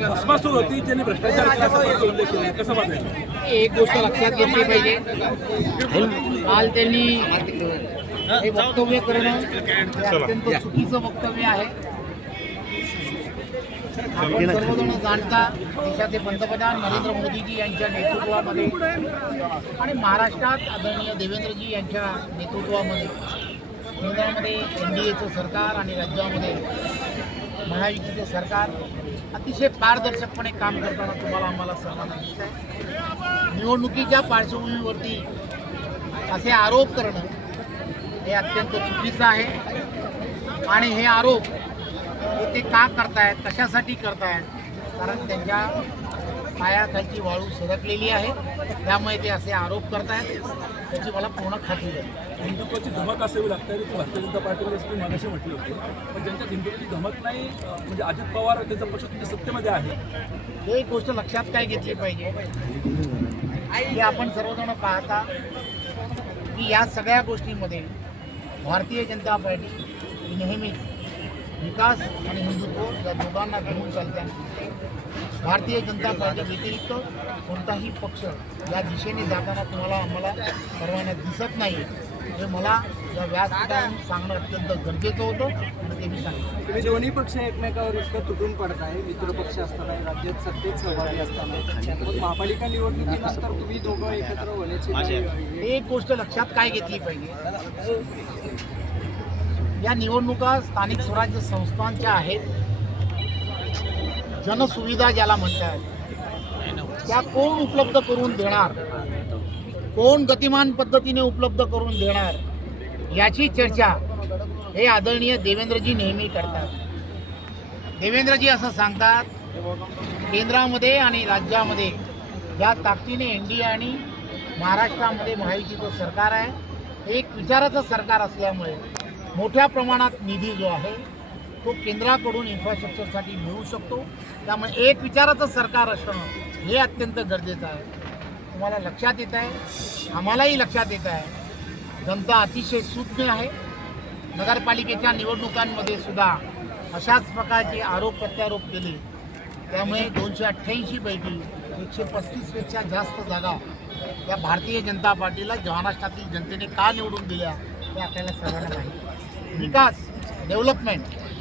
भस्मासूर होती ज्यांनी भ्रष्टाचार उल्लेख केला, कसं वाटतं? एक गोष्ट लक्षात घेतली पाहिजे, काल त्यांनी हे वक्तव्य करणं हे अत्यंत चुकीचं वक्तव्य आहे. आपण सर्वजण जाणता देशाचे पंतप्रधान नरेंद्र मोदीजी यांच्या नेतृत्वामध्ये आणि महाराष्ट्रात आदरणीय देवेंद्रजी यांच्या नेतृत्वामध्ये केंद्रामध्ये NDAचं सरकार आणि राज्यामध्ये महायुतीचे सरकार अतिशय पारदर्शकपणे काम करताना तुम्हाला आम्हाला सर्वांना दिसत आहे. निवडणुकीच्या पार्श्वभूमीवरती असे आरोप करणं हे अत्यंत चुकीचं आहे आणि हे आरोप ते का करतायत, कशासाठी करतायत? कारण त्यांच्या पायाखालची वाळू सरकलेली आहे, त्यामुळे ते असे आरोप करतायत. त्याची मला पूर्ण खात्री आहे. हिंदुत्वाची धमक असावी लागते ती भारतीय जनता पार्टीमध्ये तुम्ही मागाशी म्हटली होती, पण ज्यांच्या हिंदुत्वाची धमक नाही म्हणजे अजित पवार त्यांचा पक्ष तुमच्या सत्तेमध्ये आहे. एक गोष्ट लक्षात काय घेतली पाहिजे की आपण सर्वजण पाहता की या सगळ्या गोष्टींमध्ये भारतीय जनता पार्टी नेहमीच विकास आणि हिंदुत्व या दोघांना घेऊन चालते. भारतीय जनता पार्टी व्यतिरिक्त कोणताही पक्ष या दिशेने जाताना तुम्हाला आम्हाला सर्वांना दिसत नाही. हे मला या व्यासपीठावरून सांगणं अत्यंत गरजेचं होतं आणि ते मी सांगितलं. तुम्ही दोन्ही पक्ष एकमेकावर इतकं तुटून पडत आहे, मित्र पक्ष असताना राज्यात सत्तेत सहभागी असताना, मग महापालिका निवडणुकीनंतर तुम्ही दोघं एकत्र होण्याची एक गोष्ट लक्षात काय घेतली पाहिजे, या निवडणुका स्थानिक स्वराज्य संस्थांच्या आहेत. जनसुविधा ज्याला म्हणतात त्या कोण उपलब्ध करून देणार, कोण गतिमान पद्धतीने उपलब्ध करून देणार, याची चर्चा हे आदरणीय देवेंद्रजी नेहमी करतात. देवेंद्रजी असं सांगतात, केंद्रामध्ये आणि राज्यामध्ये ज्या ताकदीने NDA आणि महाराष्ट्रामध्ये महायुतीचं सरकार आहे, हे एक विचाराचं सरकार असल्यामुळे मोठ्या प्रमाणात निधी जो आहे तो केंद्राकडून इन्फ्रास्ट्रक्चरसाठी मिळू शकतो. त्यामुळे एक विचाराचं सरकार असणं हे अत्यंत गरजेचं आहे. तुम्हाला लक्षात येत आहे, आम्हालाही लक्षात येत आहे, जनता अतिशय सूक्ष्म आहे. नगरपालिकेच्या निवडणुकांमध्ये सुद्धा अशाच प्रकारचे आरोप प्रत्यारोप केले. त्यामुळे 288 पैकी 135पेक्षा जास्त जागा या भारतीय जनता पार्टीला महाराष्ट्रातील जनतेने का निवडून दिल्या हे आपल्याला सर्वांना माहिती. विकास,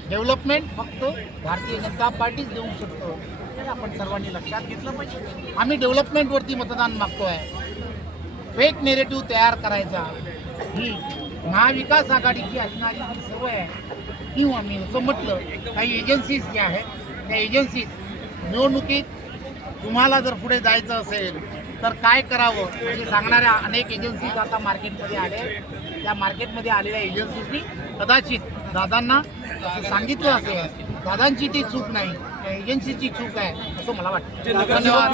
डेव्हलपमेंट फक्त भारतीय जनता पार्टीच देऊ शकतो हे आपण सर्वांनी लक्षात घेतलं पाहिजे. आम्ही डेव्हलपमेंटवरती मतदान मागतो आहे. फेक नेरेटिव्ह तयार करायचा ही महाविकास आघाडीची असणारी जी सवय आहे, किंवा मी असं म्हटलं काही एजन्सीज ज्या आहेत त्या एजन्सीज निवडणुकीत तुम्हाला जर पुढे जायचं असेल तर काय करावं हे सांगणाऱ्या अनेक एजन्सीज आता मार्केटमध्ये आल्या. त्या मार्केटमध्ये आलेल्या एजन्सीजनी कदाचित दादांना असं सांगितलं असेल. दादांची ती चूक नाही, त्या एजन्सीची चूक आहे असं मला वाटतं. धन्यवाद.